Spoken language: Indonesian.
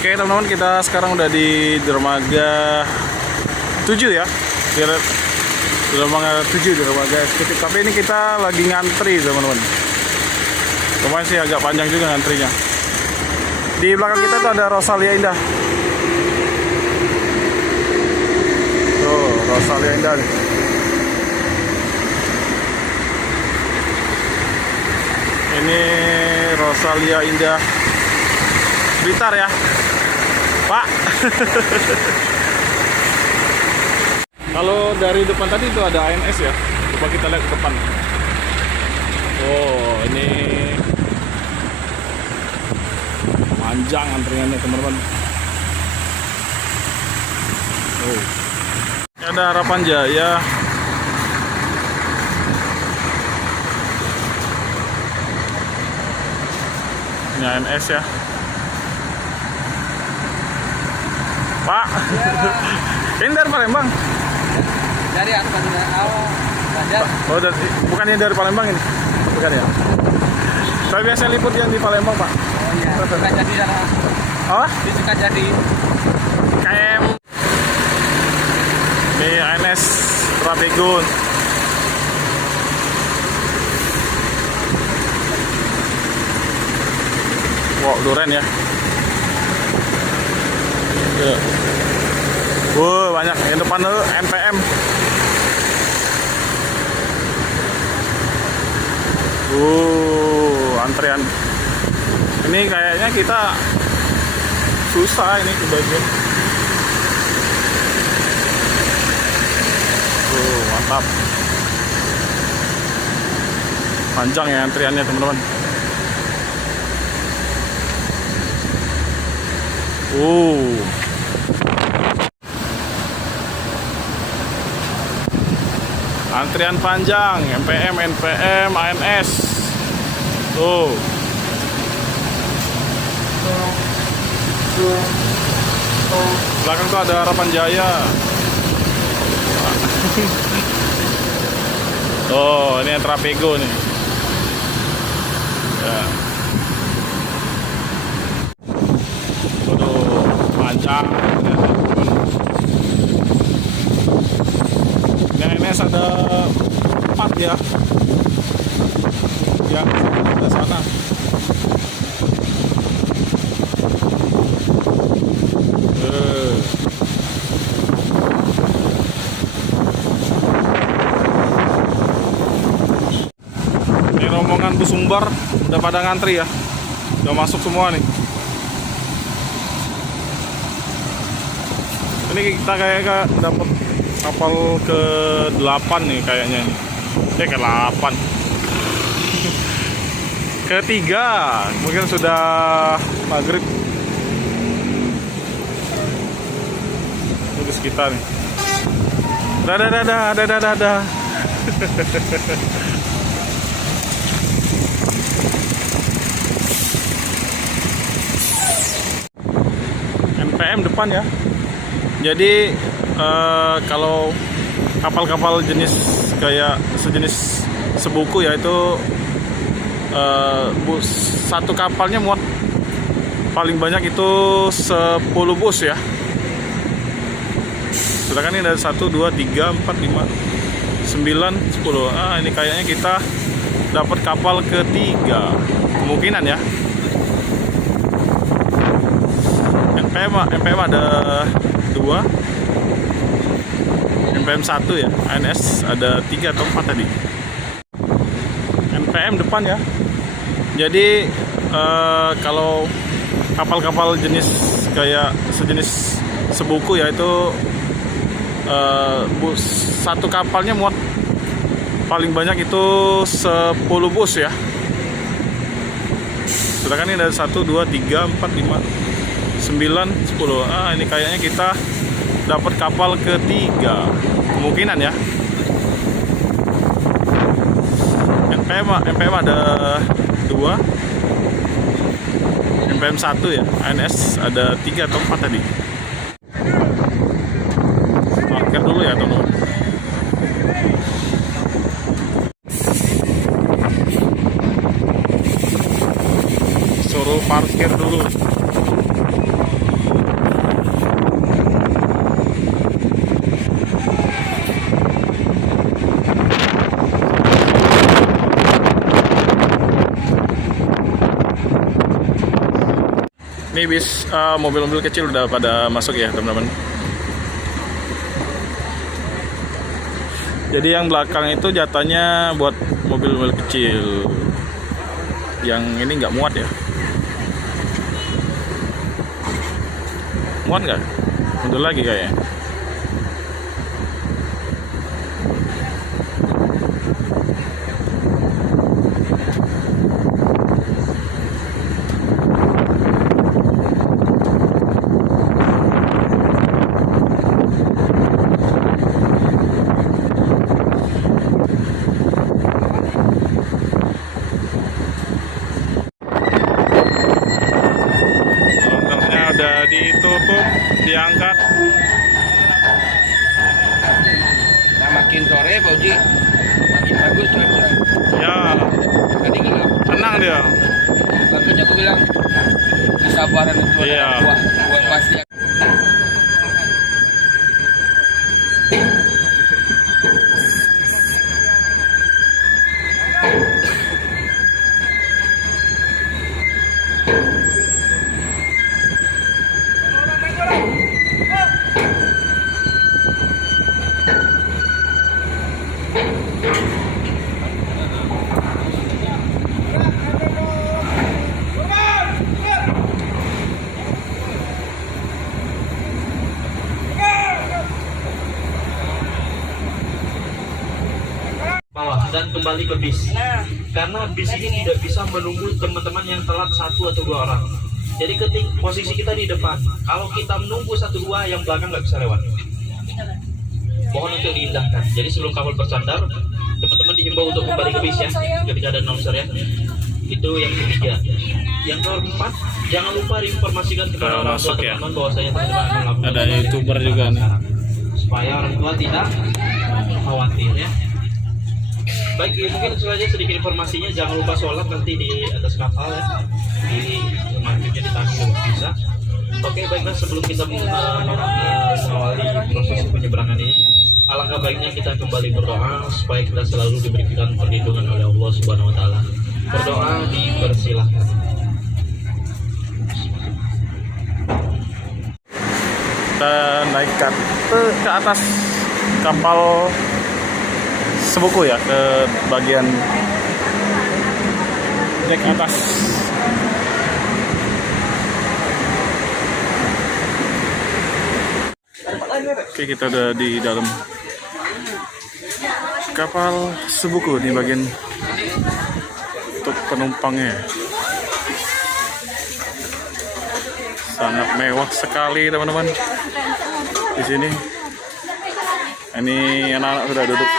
Oke teman-teman, kita sekarang udah di dermaga 7 ya. Dermaga 7, dermaga eksekutif. Tapi ini kita lagi ngantri teman-teman. Lumayan sih, agak panjang juga ngantrinya. Di belakang kita tuh ada Rosalia Indah. Tuh, Rosalia Indah nih. Ini Rosalia Indah Blitar ya, Pak. Kalau dari depan tadi itu ada ANS ya. Coba kita lihat ke depan. Oh, ini panjang antriannya teman-teman. Oh, ini ada Harapan Jaya. Ini ANS ya, Pak. Ini dari Palembang. Dari apa Banjar. Oh, bukannya dari Palembang ini? Bukan ya? Saya biasa liput yang di Palembang, Pak. Oh iya, Sukajadi sana. Oh? Di Sukajadi. KM. Ini ANS Prabegun. Wow, duren ya. Ya. Banyak. Yang depan dulu NPM. Antrian. Ini kayaknya kita susah ini kebagian. Mantap. Panjang ya antriannya teman-teman. Antrian panjang, MPM, NPM, ANS. Tuh. Belakang tuh ada Harapan Jaya. Oh, ini yang Trapego nih. Ya. Waduh, panjang. Ini ANS ada 4 ya. Ya, ada sana. Ini rombongan bus Sumbar udah pada ngantri ya. Udah masuk semua nih. Ini kita kayak dapat kapal ke-8 nih kayaknya. Ke-8. Ke-3. Mungkin sudah maghrib. Ini di sekitar nih. Dadah. NPM depan ya. Jadi kalau kapal-kapal jenis kayak sejenis sebuku ya itu satu kapalnya muat paling banyak itu 10 bus ya. Sedangkan ini ada 1, 2, 3, 4, 5, 9, 10. Ini kayaknya kita dapat kapal ke-3 kemungkinan ya. NPM ada 2, NPM 1 ya, ANS ada 3 atau 4 tadi. NPM depan ya. Jadi kalau kapal-kapal jenis kayak sejenis sebuku ya itu satu kapalnya muat paling banyak itu 10 bus ya. Sedangkan ini ada 1, 2, 3, 4, 5, 9, 10. Ini kayaknya kita dapat kapal ke-3 kemungkinan ya. NPM ada 2, NPM 1 ya, ANS ada 3 atau 4 tadi. Parkir dulu ya teman-teman. Suruh parkir dulu. Ini mobil-mobil kecil udah pada masuk ya teman-teman. Jadi yang belakang itu jatahnya buat mobil-mobil kecil. Yang ini nggak muat ya? Muat nggak? Mundur lagi kayaknya. Lontarnya udah ditutup, diangkat. Nah, makin sore Pak Uji, makin bagus cuaca. Ya, Tadi gelap. tenang dia. Makanya aku bilang kesabaran itu Iya. adalah buah pasti. bawah dan kembali ke bis. Karena bis ini tidak bisa menunggu teman-teman yang telat 1 atau 2 orang. Jadi ketika posisi kita di depan, kalau kita menunggu 1 2 yang belakang nggak bisa lewat. Mohon untuk diindahkan. Jadi sebelum kapal bersandar, teman-teman dihimbau untuk kembali ke bis ya, ketika ada announcer ya. Itu yang ketiga. Yang keempat, jangan lupa diinformasikan kepada orang tua teman-teman bahwasanya teman-teman akan melakukan Ada YouTuber juga nih. supaya orang tua tidak khawatir ya. Baik, mungkin itu saja sedikit informasinya. Jangan lupa sholat nanti di atas kapal ya, di maghribnya di Tanjung bisa. Oke, baiklah, sebelum kita mengawali proses penyeberangan ini, alangkah baiknya kita kembali berdoa supaya kita selalu diberikan perlindungan oleh Allah Subhanahu Wa Taala. Berdoa dipersilahkan. Kita naik ke atas kapal Sebuku ya, ke bagian dek atas. Oke, kita udah di dalam kapal Sebuku nih, bagian untuk penumpangnya. Sangat mewah sekali teman-teman di sini. Ini anak-anak sudah duduk.